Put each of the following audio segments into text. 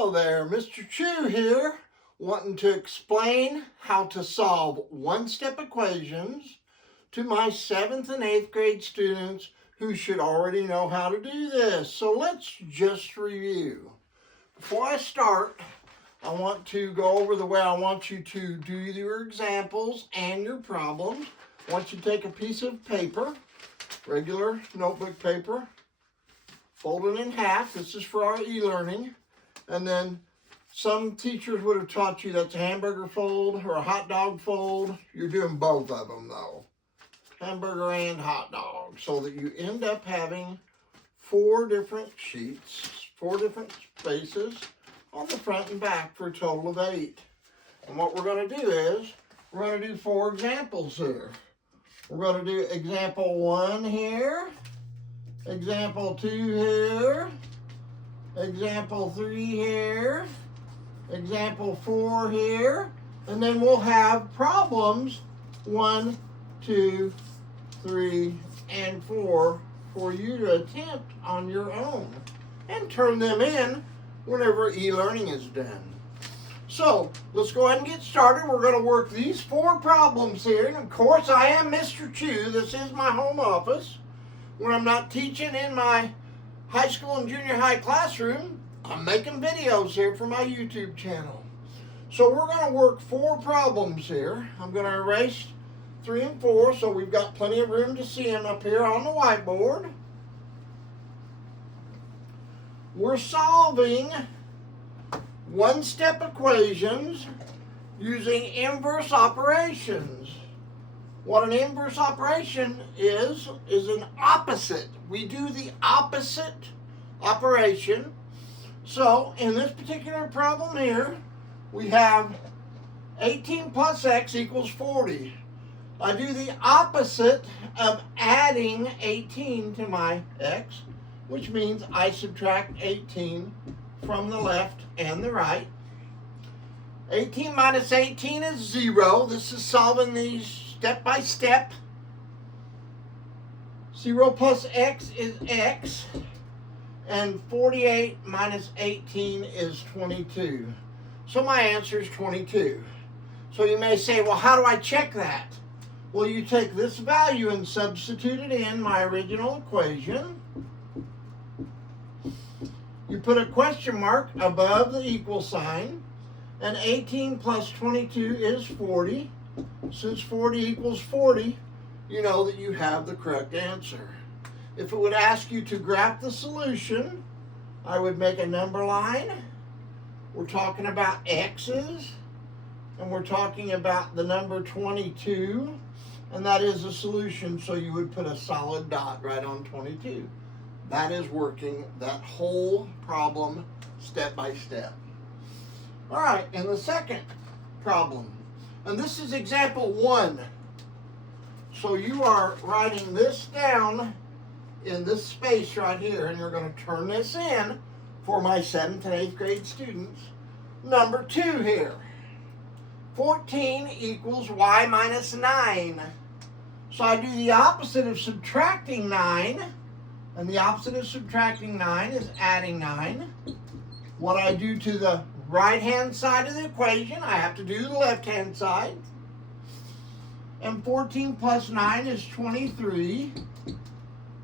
Hello there, Mr. Chu here, wanting to explain how to solve one-step equations to my 7th and 8th grade students who should already know how to do this. So let's just review. Before I start, I want to go over the way I want you to do your examples and your problems. I want you to take a piece of paper, regular notebook paper, fold it in half. This is for our e-learning. And then some teachers would have taught you that's a hamburger fold or a hot dog fold. You're doing both of them though. Hamburger and hot dog. So that you end up having 4 different sheets, 4 different spaces on the front and back for a total of 8. And what we're going to do is, we're going to do 4 examples here. We're going to do example 1 here, example 2 here, example 3 here, example 4 here, and then we'll have problems 1, 2, 3, and 4 for you to attempt on your own and turn them in whenever e-learning is done. So let's go ahead and get started. We're going to work these 4 problems here, and of course I am Mr. Chu. This is my home office. When I'm not teaching in my high school and junior high classroom, I'm making videos here for my YouTube channel. So we're going to work 4 problems here. I'm going to erase 3 and 4 so we've got plenty of room to see them up here on the whiteboard. We're solving one-step equations using inverse operations. What an inverse operation is an opposite. We do the opposite operation. So in this particular problem here, we have 18 plus x equals 40. I do the opposite of adding 18 to my x, which means I subtract 18 from the left and the right. 18 minus 18 is 0. This is solving these step by step. 0 plus x is x, and 48 minus 18 is 22. So my answer is 22. So you may say, well, how do I check that? Well, you take this value and substitute it in my original equation. You put a question mark above the equal sign, and 18 plus 22 is 40. Since 40 equals 40, you know that you have the correct answer. If it would ask you to graph the solution, I would make a number line. We're talking about x's, and we're talking about the number 22, and that is a solution, so you would put a solid dot right on 22. That is working that whole problem step by step. All right, and the second problem, and this is example 1. So you are writing this down in this space right here, and you're going to turn this in for my 7th and 8th grade students. Number 2 here. 14 equals y minus 9. So I do the opposite of subtracting 9, and the opposite of subtracting 9 is adding 9. What I do to the right-hand side of the equation, I have to do the left-hand side. And 14 plus 9 is 23.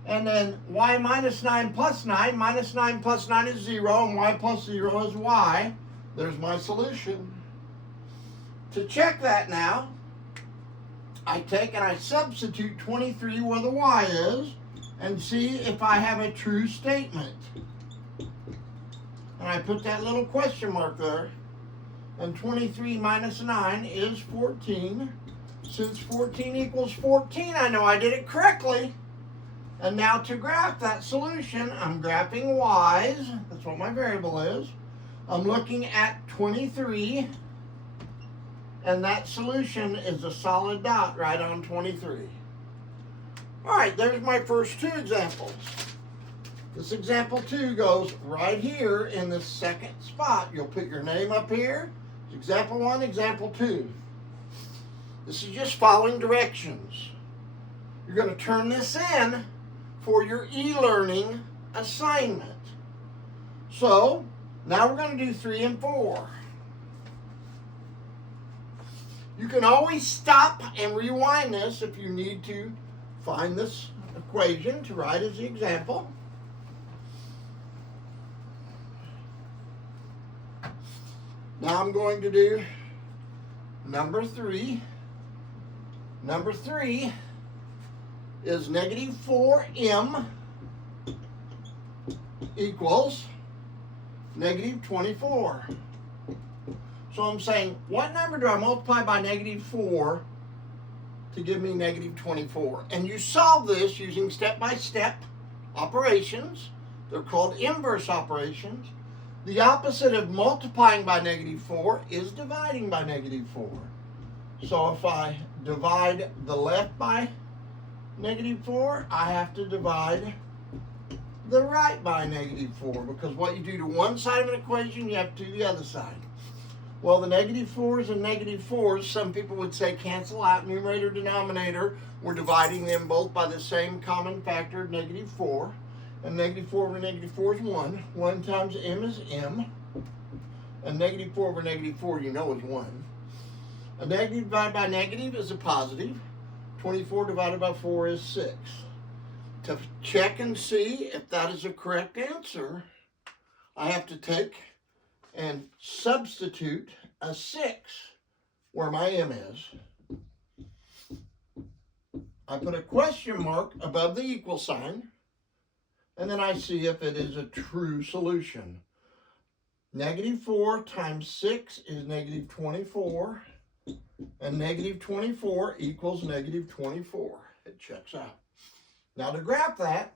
And then y minus 9 plus 9, minus 9 plus 9 is 0, and y plus 0 is y. There's my solution. To check that now, I take and I substitute 23 where the y is, and see if I have a true statement. And I put that little question mark there. And 23 minus 9 is 14. Since 14 equals 14, I know I did it correctly. And now to graph that solution, I'm graphing y's. That's what my variable is. I'm looking at 23. And that solution is a solid dot right on 23. All right, there's my first 2 examples. This example 2 goes right here in the second spot. You'll put your name up here. Example 1, example 2. This is just following directions. You're going to turn this in for your e-learning assignment. So Now we're going to do 3 and 4. You can always stop and rewind this if you need to find this equation to write as the example. Now I'm going to do number 3. Number 3 is negative 4m equals negative 24. So I'm saying, what number do I multiply by negative 4 to give me negative 24? And you solve this using step-by-step operations. They're called inverse operations. The opposite of multiplying by negative 4 is dividing by negative 4. So if I divide the left by negative 4, I have to divide the right by negative 4, because what you do to one side of an equation, you have to do the other side. Well, the negative 4s and negative 4s, some people would say cancel out, numerator, denominator. We're dividing them both by the same common factor of negative 4. And negative 4 over negative 4 is 1. 1 times m is m. And negative 4 over negative 4, you know, is 1. A negative divided by negative is a positive. 24 divided by 4 is 6. To check and see if that is a correct answer, I have to take and substitute a 6 where my m is. I put a question mark above the equal sign, and then I see if it is a true solution. Negative 4 times 6 is negative 24, and negative 24 equals negative 24. It checks out. Now to graph that,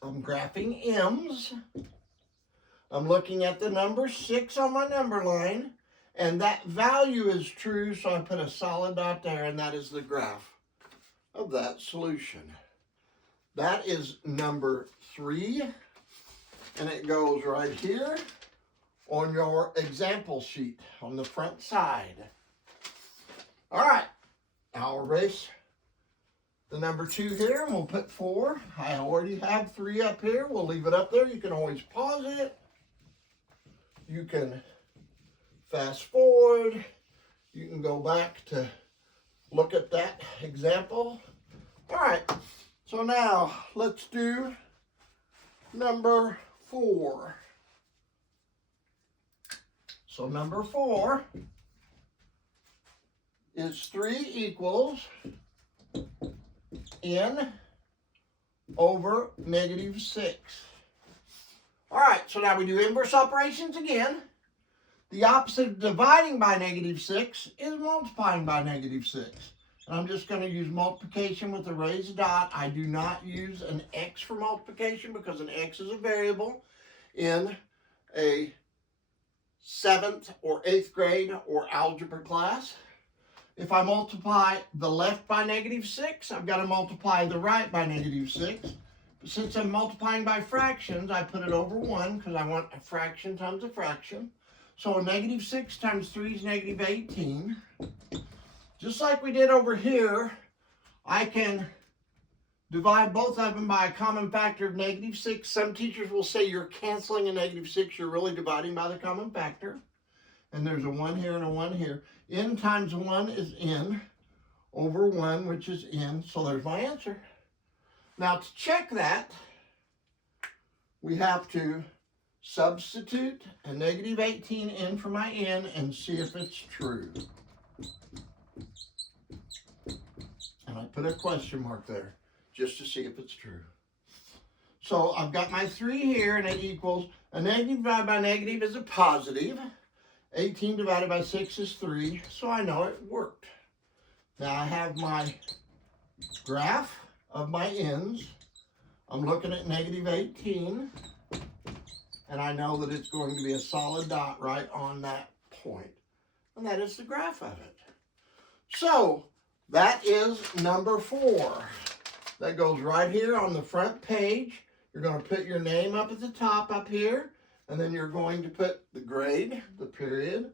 I'm graphing m's. I'm looking at the number 6 on my number line, and that value is true, so I put a solid dot there, and that is the graph of that solution. That is number 3, and it goes right here on your example sheet on the front side. All right, I'll erase the number 2 here, and we'll put 4. I already have 3 up here. We'll leave it up there. You can always pause it. You can fast forward. You can go back to look at that example. All right, so now let's do number 4. So number 4 is 3 equals n over negative 6. All right, so now we do inverse operations again. The opposite of dividing by negative 6 is multiplying by negative 6. And I'm just going to use multiplication with a raised dot. I do not use an x for multiplication because an x is a variable in a 7th or 8th grade or algebra class. If I multiply the left by negative 6, I've got to multiply the right by negative 6. But since I'm multiplying by fractions, I put it over 1 because I want a fraction times a fraction. So negative 6 times 3 is negative 18. Just like we did over here, I can divide both of them by a common factor of negative 6. Some teachers will say you're canceling a negative 6. You're really dividing by the common factor. And there's a 1 here and a 1 here. N times 1 is n over 1, which is n. So there's my answer. Now to check that, we have to substitute a negative 18 in for my n and see if it's true. And I put a question mark there just to see if it's true. So I've got my 3 here, and it equals a negative divided by negative is a positive. 18 divided by 6 is 3, so I know it worked. Now I have my graph of my n's. I'm looking at negative 18, and I know that it's going to be a solid dot right on that point. And that is the graph of it. So that is number 4. That goes right here on the front page. You're going to put your name up at the top up here, and then you're going to put the grade, the period,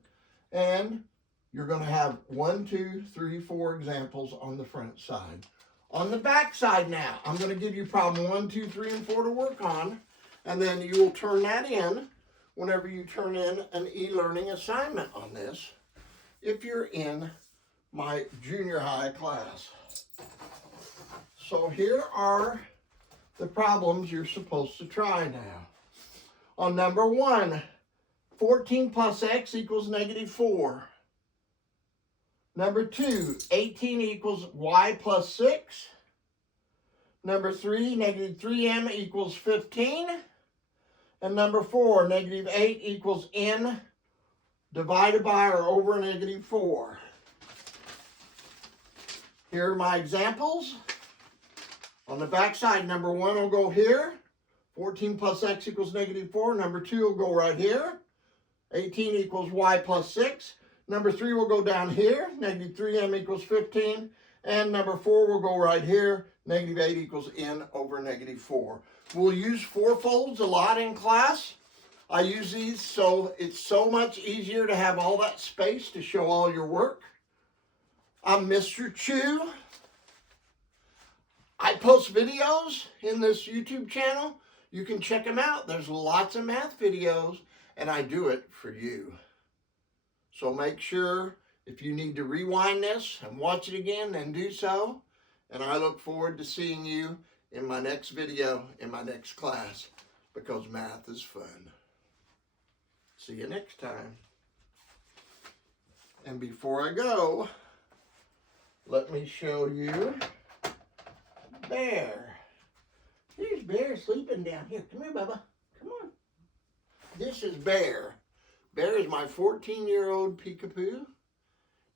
and you're going to have 1, 2, 3, 4 examples on the front side. On the back side now, I'm going to give you problem 1, 2, 3, and 4 to work on, and then you will turn that in whenever you turn in an e-learning assignment on this, if you're in my junior high class. So here are the problems you're supposed to try now. On number 1, 14 plus x equals -4. Number 2, 18 equals y plus 6. Number 3, -3m equals 15. And number 4, -8 equals n divided by or over -4. Here are my examples. On the back side, number 1 will go here. 14 plus x equals -4. Number 2 will go right here. 18 equals y plus 6. Number 3 will go down here. -3m equals 15. And number 4 will go right here. -8 equals n over -4. We'll use fourfolds a lot in class. I use these so it's so much easier to have all that space to show all your work. I'm Mr. Chu. I post videos in this YouTube channel. You can check them out. There's lots of math videos, and I do it for you. So make sure if you need to rewind this and watch it again, then do so. And I look forward to seeing you in my next video, in my next class, because math is fun. See you next time. And before I go, let me show you Bear. Here's Bear sleeping down here. Come here, Bubba. Come on. This is Bear. Bear is my 14-year-old peekapoo,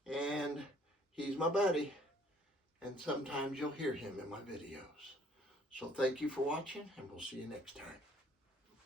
and he's my buddy. And sometimes you'll hear him in my videos. So thank you for watching, and we'll see you next time.